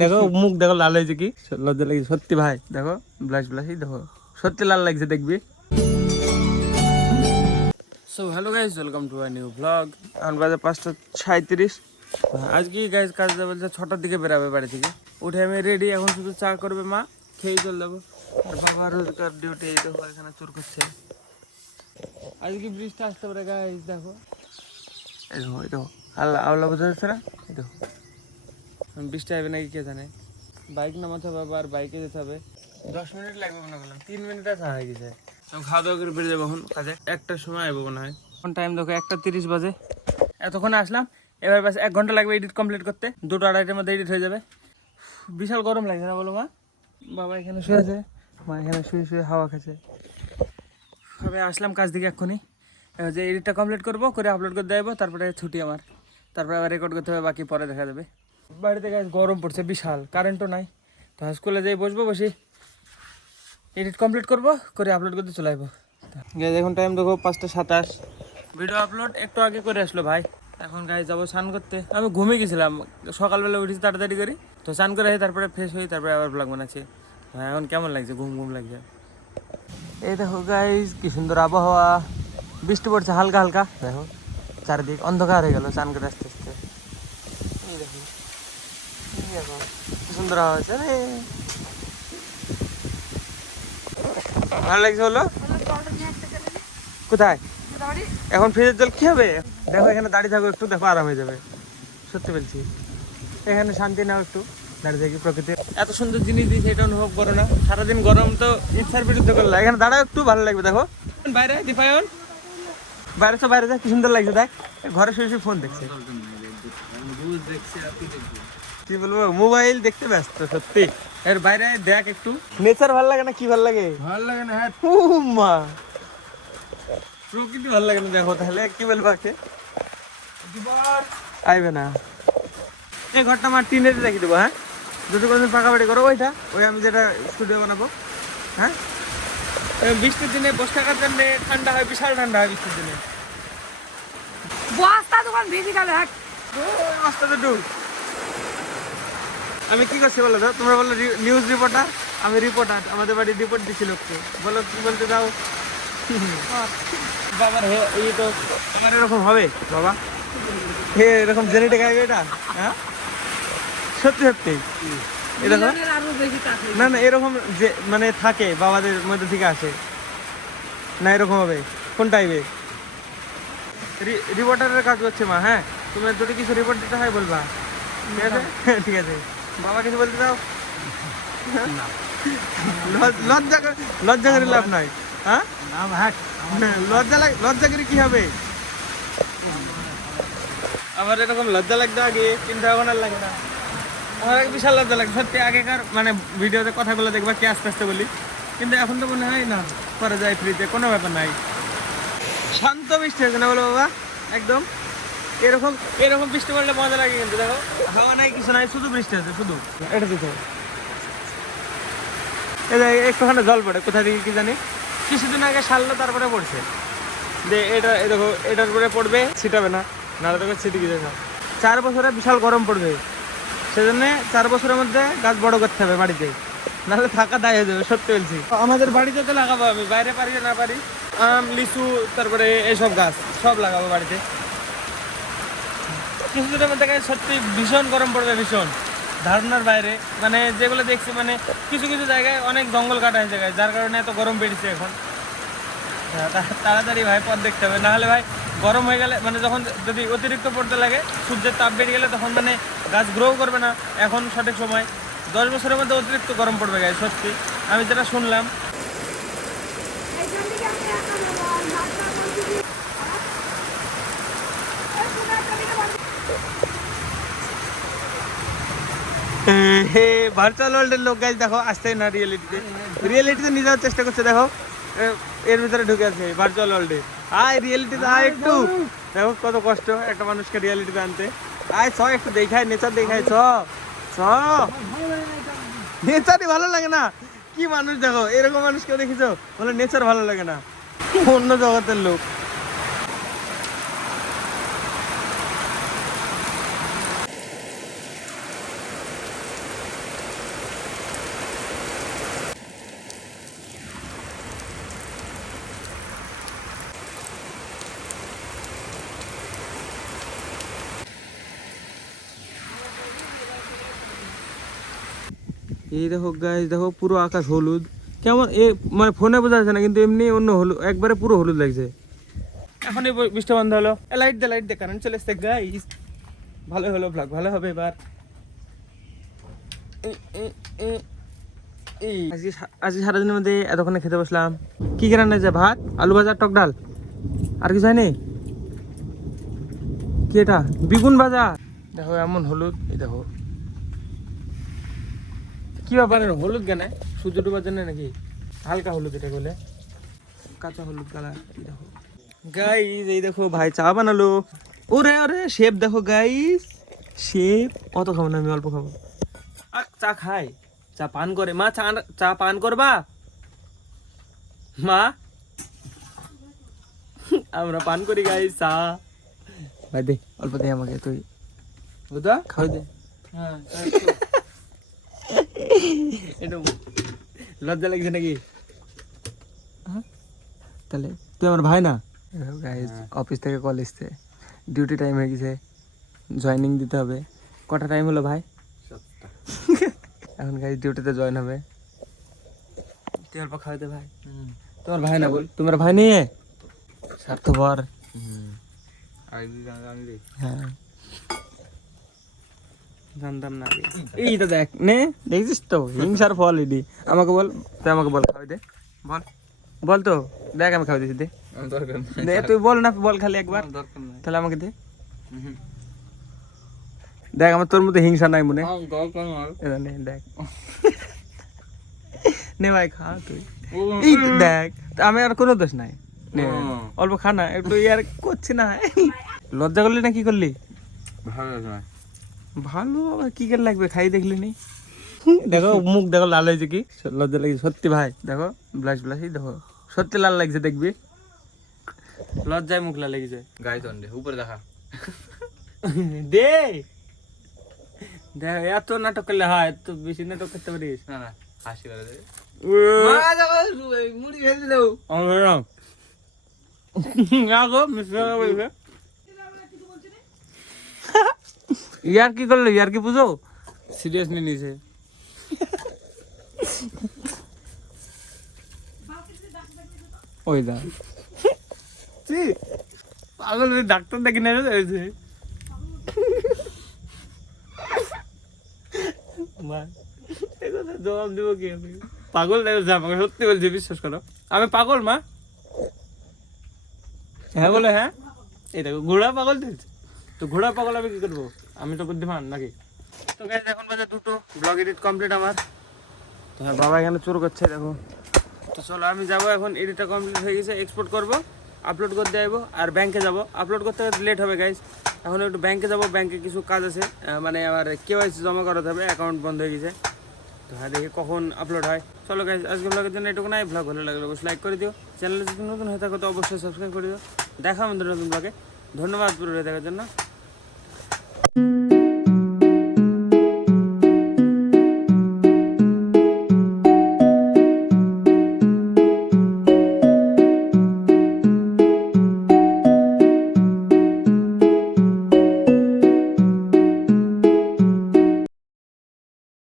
দেখো মুখ দেখো লাল হয়েছে কি লজ্জা লাগছে সত্যি ভাই দেখো ব্লাশ ব্লাশই দেখো সত্যি লাল লাগছে দেখবি so hello guys welcome to a new blog এখন বাজে 5:37 আজকে গাইজ কাজ বলছে 6টার দিকে বেরাবে বাড়ি থেকে উঠে আমি রেডি এখন শুধু চা করবে মা খেয়ে চলে যাবো আর বাবা রোজগার ডিউটি এই দেখো এখানে চোর করছে আজকে বৃষ্টি আসতে পারে গাইজ দেখো এই দেখো আল্লাহ আল্লাহ বোঝা যাচ্ছে না এই দেখো বৃষ্টি হবে নাকি কে জানে বাইক নামাতে হবে আবার বাইকে যেতে হবে 10 মিনিট লাগবে মনে করলাম 3 মিনিট আছে হয়ে গেছে খাওয়া দাওয়া করে বেরিয়ে যাবো এখন কাজে 1টার সময় আসবো মনে হয় এখন টাইম দেখো 1:30 বাজে এতক্ষণে আসলাম এবার বাস 1 ঘন্টা লাগবে এডিট কমপ্লিট করতে 2-2:30টার মধ্যে এডিট হয়ে যাবে বিশাল গরম লাগছে না বলো মা বাবা এখানে শুয়ে আছে মা এখানে শুয়ে শুয়ে হাওয়া খাচ্ছে সবাই আসলাম কাজ দিকে এক্ষুনি যে এডিটটা কমপ্লিট করবো করে আপলোড করে দেবো তারপরে ছুটি আমার তারপরে আবার রেকর্ড করতে হবে বাকি পরে দেখা যাবে বাড়িতে গাছ গরম পড়ছে বিশাল কারেন্টও নাই তো স্কুলে যাই বসবো বসি এডিট কমপ্লিট করবো করে আপলোড করতে চলে আসবো গাইজ এখন টাইম দেখো 5:27 ভিডিও আপলোড একটু আগে করে আসলো ভাই এখন গাইজ যাবো স্নান করতে আমি ঘুমিয়ে গেছিলাম সকালবেলা উঠেছি তাড়াতাড়ি করি তো স্নান করে আসি তারপরে ফ্রেশ হই তারপরে আবার ব্লগ বানাচ্ছি এখন কেমন লাগছে ঘুম ঘুম লাগছে এই দেখো গাইজ কি সুন্দর আবহাওয়া বৃষ্টি পড়ছে হালকা হালকা দেখো চারিদিক অন্ধকার হয়ে গেল স্নান করে আস্তে আস্তে এই দেখো কি সুন্দর হাওয়া আছে রে ভালো লাগছে হলো কোথায় এখন ফ্রিজের জল কি হবে দেখো এখানে দাঁড়িয়ে থাকো একটু দেখো আরাম হয়ে যাবে সত্যি বলছি এখানে শান্তি নাও একটু দাঁড়িয়ে থাকি প্রকৃতি এত সুন্দর জিনিস দিয়েছে এটা অনুভব করো না সারাদিন গরম তো ইচ্ছার বিরুদ্ধে করলে এখানে দাঁড়াও একটু ভালো লাগবে দেখো বাইরে দীপায়ন বাইরে তো বাইরে যা কি সুন্দর লাগছে দেখ ঘরে শুয়ে শুয়ে ফোন দেখছে কি বলবো মোবাইল দেখতে ব্যস্ত সত্যি এর বাইরে দেখ একটু নেচার ভালো লাগে না কি ভালো লাগে ভালো লাগে না হ্যাঁ মা প্রকৃতি ভালো লাগে না দেখো তাহলে কি বলবো আজকে আইবে না এই ঘরটা আমার টিনের রেখে দেবো হ্যাঁ যদি কোনোদিন পাকা বাড়ি করো ওইটা ওই আমি যেটা স্টুডিও বানাবো হ্যাঁ বৃষ্টির দিনে বসে থাকার জন্য ঠান্ডা হয় বিশাল ঠান্ডা হয় বৃষ্টির দিনে বস্তা দোকান ভেজে গেল এক রাস্তা তো ডুব আমি কি করছি বলো তো তোমরা বলো নিউজ রিপোর্টার আমি রিপোর্টার আমাদের বাড়ি রিপোর্ট দিচ্ছি লোককে বলো কি বলতে দাও বাবার এই তো আমার এরকম হবে বাবা হে এরকম জেনেটিক আইবে এটা হ্যাঁ সত্যি সত্যি এরকম না না এরকম যে মানে থাকে বাবাদের মধ্যে থেকে আসে না এরকম হবে কোনটা আইবে রিপোর্টারের কাজ করছে মা হ্যাঁ তুমি যদি কিছু রিপোর্ট দিতে হয় বলবা ঠিক আছে ঠিক আছে বাবা কিছু বলতে দাও লজ্জা করে লাভ নাই হ্যাঁ লজ্জা করে কি হবে আমার এরকম লজ্জা লাগতো আগে কিন্তু এখন আর লাগে না আমার বিশাল লজ্জা লাগে সত্যি আগেকার মানে ভিডিওতে কথাগুলো দেখবা কি আস্তে আস্তে বলি কিন্তু এখন তো মনে হয় না পরে যায় ফ্রিতে কোনো ব্যাপার নাই শান্ত বৃষ্টি হয়েছে না বলো বাবা একদম এরকম এরকম বৃষ্টি পড়লে মজা লাগে কিন্তু দেখো হাওয়া নাই কিছু নাই শুধু বৃষ্টি আছে শুধু এটা দেখো একটুখানে জল পড়ে কোথা থেকে কি জানি কিছুদিন আগে সারলো তারপরে পড়ছে যে এটা দেখো এটার উপরে পড়বে ছিটাবে না নাহলে দেখো ছিটে গিয়ে দেখো 4 বছরে বিশাল গরম পড়বে সেজন্য 4 বছরের মধ্যে গাছ বড় করতে হবে বাড়িতে নাহলে থাকা দায় হয়ে যাবে সত্যি বলছি আমাদের বাড়িতে তো লাগাবো আমি বাইরে পারি না পারি আম লিচু তারপরে এইসব গাছ সব লাগাবো বাড়িতে কিছুদিনের মধ্যে সত্যি ভীষণ গরম পড়বে ভীষণ ধারণার বাইরে মানে যেগুলো দেখছি মানে কিছু কিছু জায়গায় অনেক জঙ্গল কাটা হয়েছে যার কারণে এত গরম বেড়েছে এখন তাড়াতাড়ি ভাই পথ দেখতে হবে নাহলে ভাই গরম হয়ে গেলে মানে যখন যদি অতিরিক্ত পড়তে লাগে সূর্যের তাপ বেড়ে গেলে তখন মানে গাছ গ্রো করবে না এখন সঠিক সময় 10 বছরের মধ্যে অতিরিক্ত গরম পড়বে গাছ সত্যি আমি যেটা শুনলাম হে ভার্চুয়াল ওয়ার্ল্ডের লোক গাইজ দেখো আসতে না রিয়েলিটিতে নিয়ে যাওয়ার চেষ্টা করছে দেখো এর ভিতরে ঢুকে আছে ভার্চুয়াল ওয়ার্ল্ডে আয় রিয়েলিটিতে আয় একটু দেখো কত কষ্ট একটা মানুষকে রিয়েলিটিতে আনতে আয় ছ একটু দেখায় নেচার দেখায় ছ নেচারই ভালো লাগে না কি মানুষ দেখো এরকম মানুষ কেউ দেখেছো বলে নেচার ভালো লাগে না অন্য জগতের লোক এই দেখো গাইস, দেখো পুরো আকাশ হলুদ। কেমন এ মানে ফোনে বোঝা যাচ্ছে না, কিন্তু এমনি অন্য হলুদ, একবারে পুরো হলুদ লাগছে। এখন এই বৃষ্টি বন্ধ হলো। লাইট দে কারেন্ট চলে এসছে গাইস। ভালো হলো ব্লগ, ভালো হবে এবার। আজকে সারাদিনের মধ্যে এতক্ষণে খেতে বসলাম। কি কি রান্না হয়েছে? ভাত, আলু ভাজা, টক ডাল, আর কিছু হয়নি। কি এটা? বেগুন ভাজা। দেখো এমন হলুদ, এই দেখো কি ব্যাপার, হলুদ কেন? সূর্য ডুবার জন্য নাকি? হালকা হলুদ এটা বলে, কাঁচা হলুদ কালার। এই দেখো গাইস, এই দেখো ভাই চা বানালো। ওরে ওরে শেফ দেখো গাইস, শেফ। অত খাবো না, আমি অল্প খাবো। চা খাই, চা পান করে মা। চা পান করবা মা? আমরা পান করি গাইস চা। ভাই দে, অল্প দে আমাকে, তুই বুঝা খাওয়াই দে। হ্যাঁ এটা লজ্জা লাগছে নাকি? তাহলে তুই আমার ভাই না? গাইস অফিস থেকে কল এসছে, ডিউটি টাইম হয়ে গেছে, জয়েনিং দিতে হবে। কটা টাইম হলো ভাই? এখন গাইস ডিউটিতে জয়েন হবে। তুই অল্প খাওয়াই দে ভাই। তোমার ভাই না বল, তোমার ভাই নেই স্বার্থপর। হ্যাঁ জানতাম না। এই তো দেখ নে, দেখছিস তো হিংসার ফল এডি। আমাকে বল, তুই আমাকে বল খাওয়াই দে, বল বল তো দেখ, আমি খাওয়াই দিচ্ছি দে। দে তুই বল না, বল খালি একবার, তাহলে আমাকে দে। দেখ আমার তোর মধ্যে হিংসা নাই মনে। নে দেখ, নে ভাই খা তুই। এই দেখ, আমি আর কোনো দোষ নাই, নে অল্প খা না, একটু ইয়ার করছি না। লজ্জা করলি না কি করলি? ভালো আবার কি করে লাগবে, খাই দেখলি নি? দেখো মুখ দেখো লাল হয়েছে, কি লজ্জা লাগছে সত্যি ভাই। দেখো ব্লাশ ব্লাশ, দেখো সত্যি লাল লাগছে, দেখবি লজ্জায় মুখ লাল লেগেছে। গায়ে দণ্ডে উপরে দেখা দে দেখ, এত নাটক করলে হয়? এত বেশি নাটক করতে পারিস না না, হাসি করে দে। মুড়ি ফেলে দাও। ইয়ার কি করলো, ইয়ার কি বুঝো, সিরিয়াস নিয়ে নিছে। ওই দা পাগল, ডাক্তার দেখি না হয়েছে। জবাব দিব কি আমি? পাগল দেখেছে আমাকে, সত্যি বলছি, বিশ্বাস করো আমি পাগল মা। হ্যাঁ বলে হ্যাঁ, এই দেখো ঘোড়া পাগল দেখছে তো, ঘোড়া পাগল আমি কি করবো? আমি তো বুদ্ধিমান নাকি? তো গাইস এখন বাজে 2টো, ব্লগ এডিট কমপ্লিট আমার। তো হ্যাঁ, বাবা এখানে চুর করছে দেখো। তো চলো আমি যাবো এখন, এডিটটা কমপ্লিট হয়ে গেছে, এক্সপোর্ট করবো, আপলোড করতে যাবো, আর ব্যাংকে যাবো। আপলোড করতে লেট হবে গাইস, এখন একটু ব্যাংকে যাবো। ব্যাংকে কিছু কাজ আছে, মানে আমার কেওয়াইসি জমা করাতে হবে, অ্যাকাউন্ট বন্ধ হয়ে গেছে। তো হ্যাঁ দেখি কখন আপলোড হয়। চলো গাইস আজকে ব্লগের জন্য এটুকু নাই। ব্লগ ভালো লাগলে অবশ্যই লাইক করে দিও, চ্যানেলে যদি নতুন হয়ে থাকো তো অবশ্যই সাবস্ক্রাইব করে দিও। দেখা আমাদের নতুন ব্লগে। ধন্যবাদ পুরো দেখার জন্য।